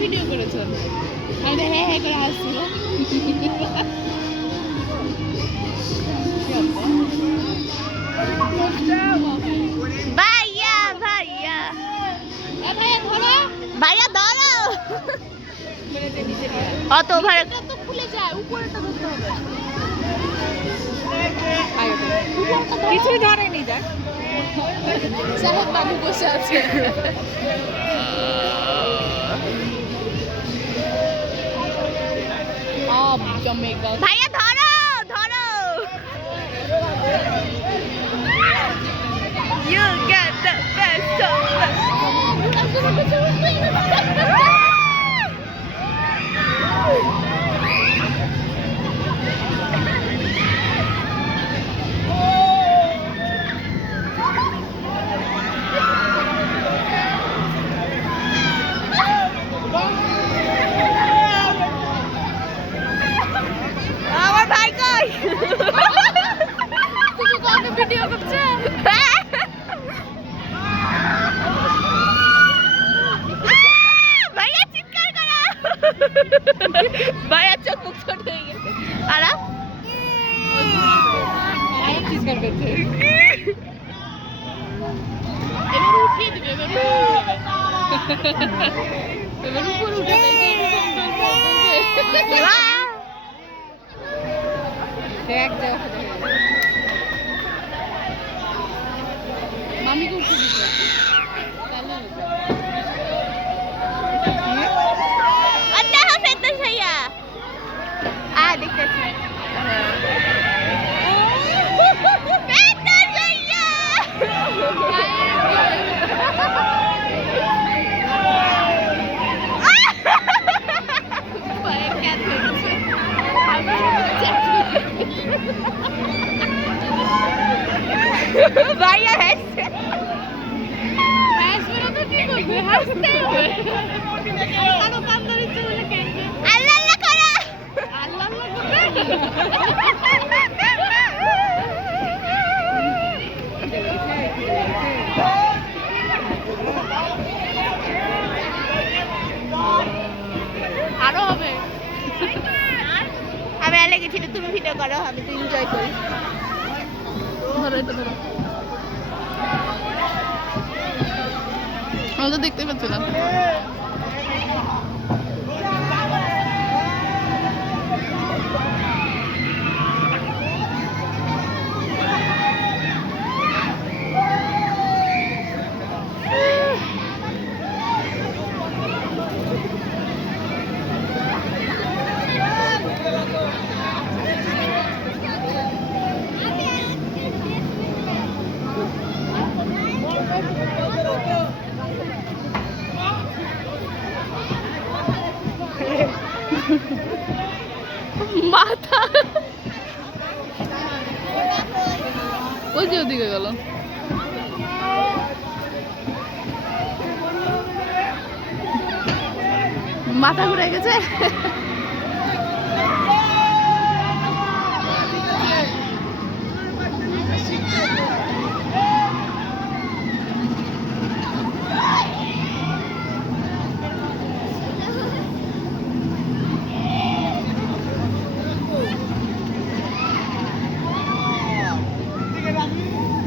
Video করেছ আমি তো হ্যাঁ ভাইয়া ভাইয়া। ভাইয়া, ধরো। অত ভাড়া তো খুলে যায় উপরেটা ধরতে হবে। কিছুই ধরেনি দেখ। সাহেব বাবু বসে আছে। ভাইয়া ধরো ধরো You get the best of the আমার ভাই কই তুমি কত ভিডিও করছ ভাইয়া চিৎকার করো ভাইয়া চোখ মুখ ছোট হয়ে গেছে আরা এবার উপরে উঠে দেখ যাও মামিকে উঠে দিতে আরও হবে। আমি আলে গেছি তুমি ভিডিও করো আমি তো এনজয় করি। ধরো ধরো। আমি তো দেখতে পাচ্ছি ওই যে ওদিকে গেল। মাথা ঘুরে গেছে।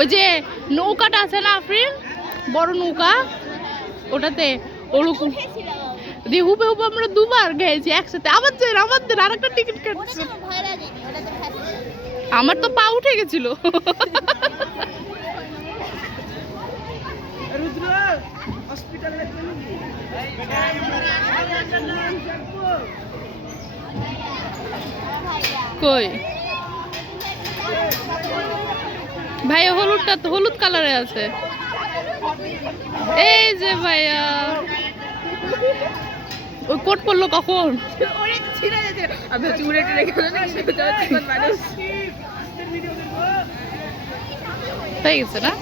ওই যে নৌকাটা আছে না আফরিন? বড় নৌকা। ওটাতে ওরকম। দিয়ে হুবে হুবে আমরা দুবার গেছি একসাথে। আবার যে আমার দেন আরেকটা টিকিট কাটছে। আমার তো পা উঠে গেছিল। কই? ভাইয়া হলুদটা তো হলুদ কালারে আছে। এই যে ভাইয়া। ওই কোট পরলো কখন? হয়ে গেছে না?